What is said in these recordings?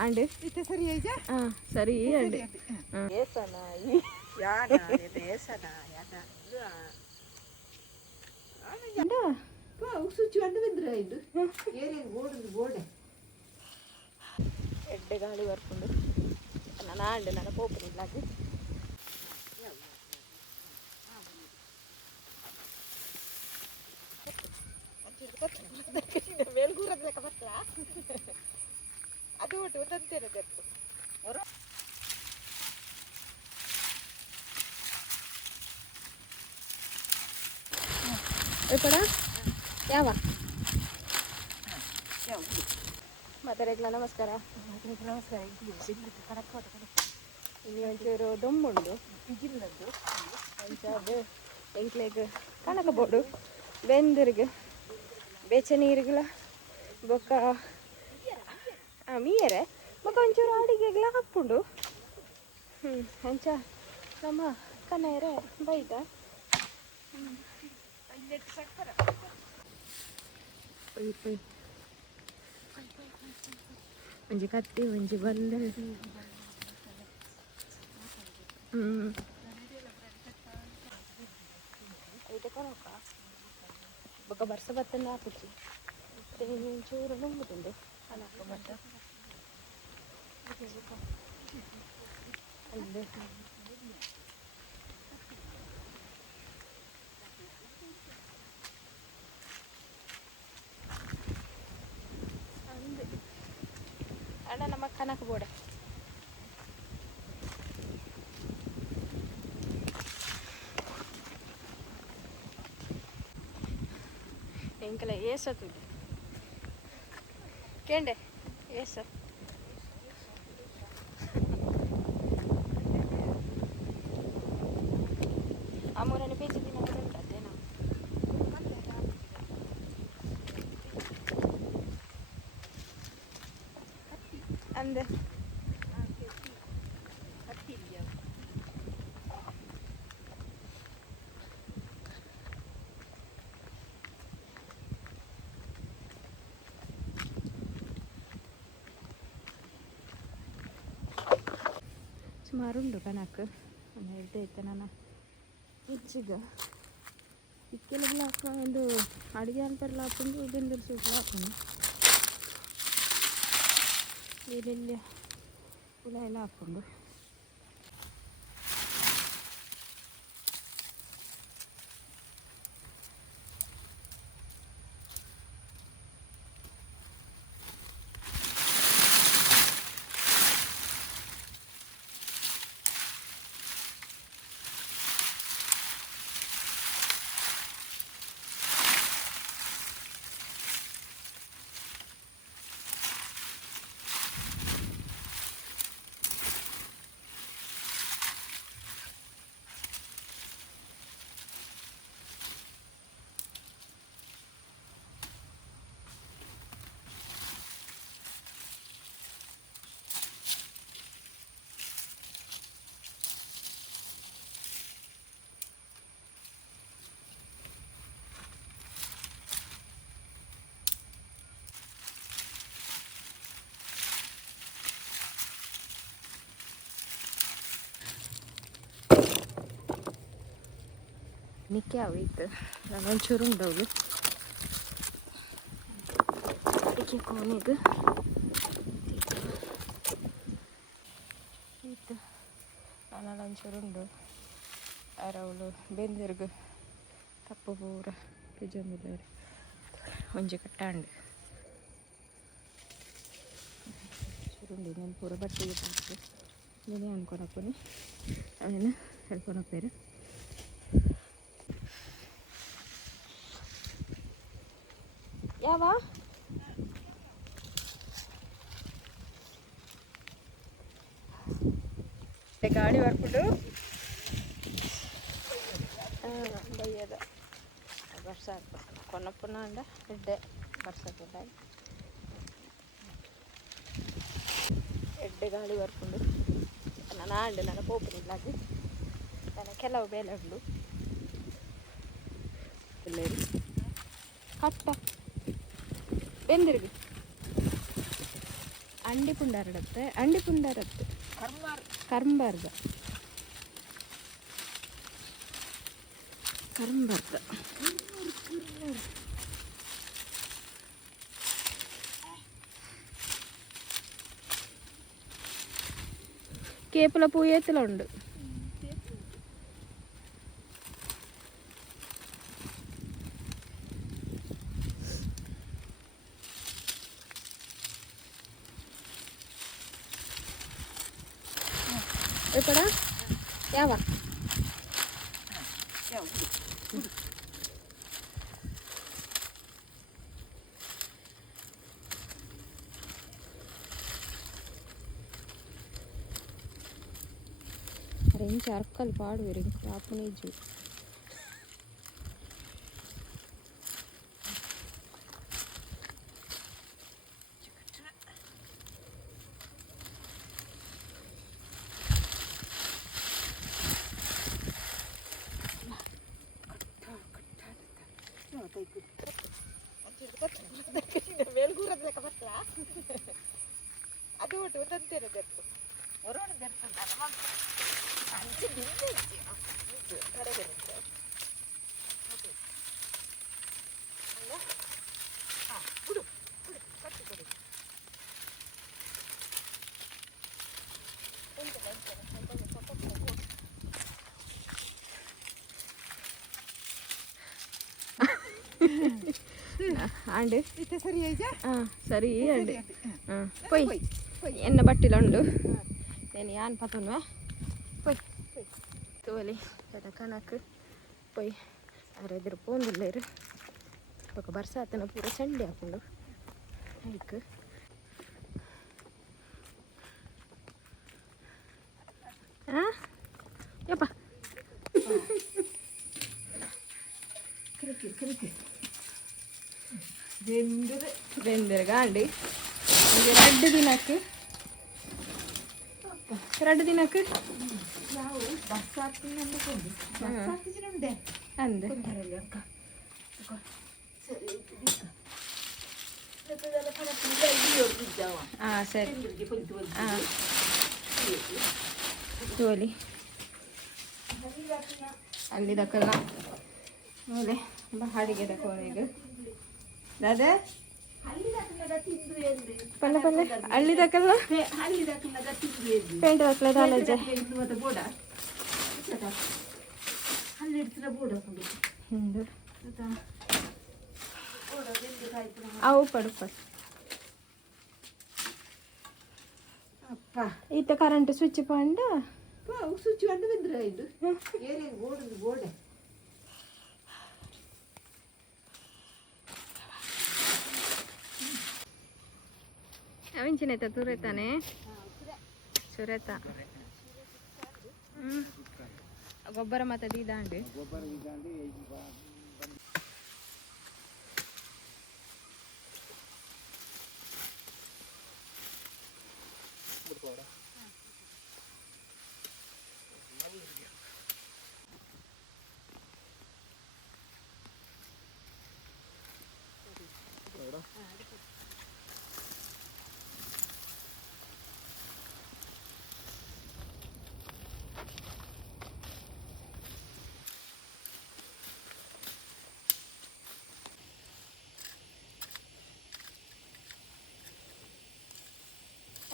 And ಸರಿ ಸರಿ and ಎಡ್ಡೆ ಗಾಳಿ ಬರ್ಕೊಂಡು ನಾನು ಆಂಡ್ ನನ್ನ ಪೋಪನಿಲ್ಲ ಮೇಲ್ಗೂರದ ಲೆಕ್ಕ ಬರ್ತಲ್ಲ ಅದು ಒಟ್ಟು ಒಂದಂತೇನೆ ತೆತ್ತು ಎಪ್ಪಡ ಯಾವ ಮಾತಾಡಕ್ಲ ನಮಸ್ಕಾರ ನಮಸ್ಕಾರ ಇಲ್ಲಿ ಒಂಚೂರು ದೊಂಬುಂಡು ಇಜಿಲ್ಲದ್ದು ಅದು ಎಂಕ್ಲೆಗ್ ಕಣಕ ಬೋಡು ಬೆಂದಿರ್ಗೆ ಬೇಚೆ ನೀರುಗಳ ಬೊಕ್ಕ ಮೀಯರೆ ಬೊಕ್ಕ ಒಂಚೂರು ಅಡಿಗೆಗಳ ಹಾಕ್ಕೊಂಡು ಅಂಚ ನಮ್ಮ ಕನೆಯರೆ ಬೈದ ಒಂಜಿ ಕತ್ತಿ ಒಂಜಿ ಬಲ್ಲೆ ಐತೆ ಕೊನಕ ಬೊಕ್ಕ ಬರ್ಸ ಬತ್ತಂದು ಹಾಕುಚ್ಚಿ ತೆಂಗಿನ ಒಂಚೂರು ನುಂಗುತ್ತುಂಡು ಅನಕ್ಕ ಬತ್ತ ಅಲ್ಲೇ ಅಣ್ಣ ನಮ್ಮ ಕನಕ ಬೋಡೆ ಎಂಕಲ ಏಸತ್ತು ಕೇಂಡೆ ಏಸ ಆ ಮೂರನೇ ಪೇಜಿ ದಿನ ಉಂಟದ್ದೇ ನಾವು ಅಂದೆ ಸುಮಾರುಂಡು ಕನಕ ನಾನು ಹೇಳ್ತಾ ಇದ್ದೆ ನಾನು ಹೆಚ್ಚಿಗೆ ಇಕ್ಕೆಲ್ಲ ಹಾಕ ಒಂದು ಅಡುಗೆ ಅಂತಾರಲ್ಲ ಹಾಕೊಂಡು ಬೆಂದೂರು ಸೂಪು ಹಾಕೊಂಡು ನೀರೆಲ್ಲ ಹುಳ ಎಲ್ಲ ಹಾಕ್ಕೊಂಡು ನಿಕ್ಕೆ ಆವೈತು ನಾನು ಒಂಚೂರು ಉಂಡವಳು ಅದಕ್ಕೆ ಕೋನಿದು ಇತ್ತು ನಾನು ಒಂಚೂರು ಉಂಡು ಅರವಳು ಬೆಂದಿರ್ಗು ಕಪ್ಪು ಪೂರ ಪಿಜಮಿಲ್ಲರು ಒಂಜಿ ಕಟ್ಟಾಂಡು ಚೂರುಂಡು ನಾನು ಪೂರ ಬಟ್ಟೆಗೆ ಹಾಕಿ ನೀನೇ ಅನ್ಕೊಳಪ್ಪನಿ ಅದನ್ನು ಹೇಳ್ಕೊಳಪ್ಪೇರು ಯಾವ ಗಾಳಿ ಬರ್ಬಿಟ್ಟು ಬೈಯದ ವರ್ಷ ಕೊನಪ್ಪನ ಅಂಡ ಎಡ್ಡೆ ವರ್ಷಕ್ಕೆಲ್ಲ ಎಡ್ಡೆ ಗಾಳಿ ಬರ್ಕೊಂಡು ನಾನು ಆಂಡು ನನ್ನ ಪೋಪನಿಲ್ಲಾಗಿ ನನ್ನ ಕೆಲವು ಬೇಲೆಗಳು ಎಲ್ಲರೂ ಕಟ್ಟ ಬೆಂದಿರ್ಗಿ ಅಂಡಿ ಪುಂಡಾರತ್ತೆ ಕರ್ಂಬಾರ್ದ കേപ്പല പൂയത്തിലുണ്ട്. എപ്പടാ യാവാ రేంజ్ అరక్కలు పాడు రేంజ్ పాపనేజు ಅದು ಒಟ್ಟು ಒಂದಂತೇನೆ ದೆರ್ಪು ಹೊರೋಣ ದೆರ್ಪು ಅಂಚೆ ಬಿಂದೆ ಕಡೆ ಬರುತ್ತೆ ಬಿಡು ಬಿಡು ಕಟ್ಟಿ ಕೊಡಿ ആണ്ട് ಸರಿ ಐಜಾ ಸರಿ ಅಂಡ್ പോയി എന്നെ ബട്ടിലുണ്ട് ഞാൻ ഞാൻ പത്തുന്നു പോയി തോലി കണക്ക് പോയി ആരെതിർ പോകുന്നില്ലേರು ఒక ಬರ್ಸಾತನ ಪೂರ ಚಂಡಿ ಹಾಕೊಂಡು ಆಯ್ಕೆ ಯಪ್ಪ വെന്തിരകാണ്ട് രണ്ട് ദിനക്ക് എന്ത് ಸರಿ ಜೋಲಿ ಅಲ್ಲಿ ದಕ್ಕಲ್ಲ ಆಮೇಲೆ ಅಡಿಗೆ ದಕ್ಕೋಗ ದಾದಾ ಪಲ್ಲೆ ಪಲ್ಲೆ ಹಳ್ಳಿ ದಕ್ಕಲ್ಲ ಪೇಂಟ್ ದಕ್ಕಲ ದಾಲಜ ಹಿಂದು ಅವು ಪಡು ಪಡು ಈತ ಕರೆಂಟ್ ಸ್ವಿಚ್ ಪಂಡ ಸ್ವಿಚ್ ಪಂಡ ಬಂದ್ರೆ ಇದು ಏನೇ ಗೋಡೆ ಗೋಡೆ ಅವಿಂಚಿನೈತ ತುರೆತಾನೆ ಸುರೇತ ಗೊಬ್ಬರ ಮತ್ತೆ ದೀದಾಂಡಿ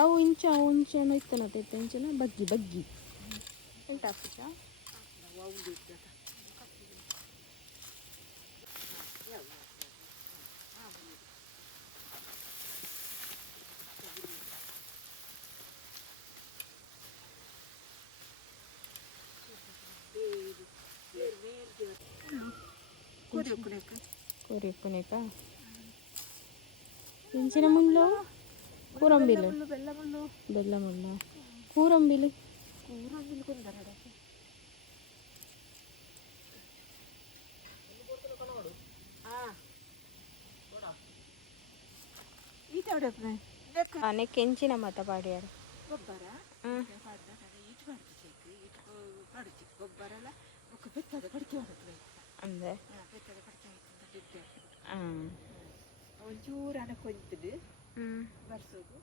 ಅವು ಇಂಚೇನೋ ಇತ್ತನತೈತೆ ಇಂಚನ ಬಗ್ಗಿ ಎಂತ ಹಾಕ್ಬಿಟ್ಟ కొరిక్కునేక ఇంచిన ముళ్ళు కూరంబిలు బెల్లముళ్ళ కూరంబిలు కొందరు ಕೆಂಚಿನ ಮತ ಪಾಡ್ಯಾರು ಗೊಬ್ಬರ ಗೊಬ್ಬರ ಬೆತ್ತದ ಕಡಿಕೆ ಅಂದೆ ಬೆತ್ತದ ಕಡಿಕೆ ಒಂಚೂರು ಹಣ ಕೊಂತದು ಬರ್ಸೋದು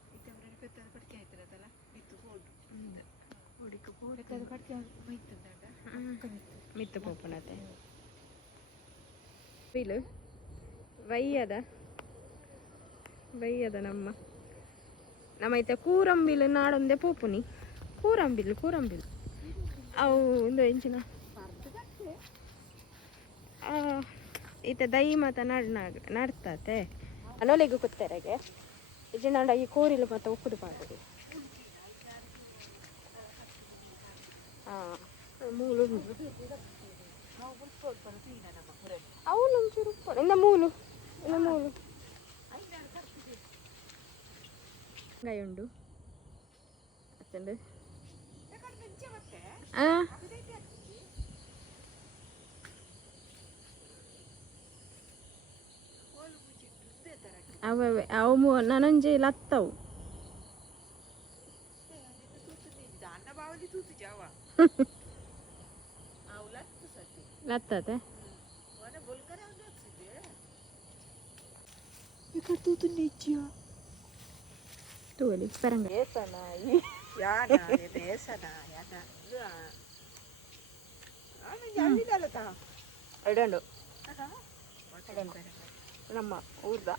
ಬೆತ್ತದ ಕಡಿಕೆ ಆಯ್ತಿರತ್ತಲ್ಲ ಬಿತ್ತು ಬೋರ್ಡ್ ಹುಡುಕ ಬೆತ್ತದ ಕಡಿಕೆ ಮೈತಂದಾಗ ಮಿತ್ತು ಪೋಪನತೆ ಬೀಲು ವಯ್ಯದ ನಮ್ಮ ಐತೆ ಕೂರಂಬಿಲು ನಾಡೊಂದೆ ಪೋಪುನಿ ಕೂರಂಬಿಲು ಅವು ಒಂದು ಎಂಚಿನ ಈತ ದೈ ಮಾತ ನಡ್ತಾತೆ ಅನೋಲೆಗೂ ಕೂತ್ತೆರೆಗೆ ಇಜಿನಾಡ ಈ ಕೋರಿಲು ಮತ್ತೆ ಒಕ್ಕುದು ಪಾಡದು ಮೂಲು ಅವನು ಒಂಚೂರು ಇಂದ ಮೂಲು ಗಾಯ ಉಂಡು ಅತ್ತಂಡು ಅವು ನನಂಜೆ ಲತ್ತವು ಲತ್ತತೆ ತೂಲಿ ಪರಂಗ ಎಡಂಡು ನಮ್ಮ ಊರ್ದ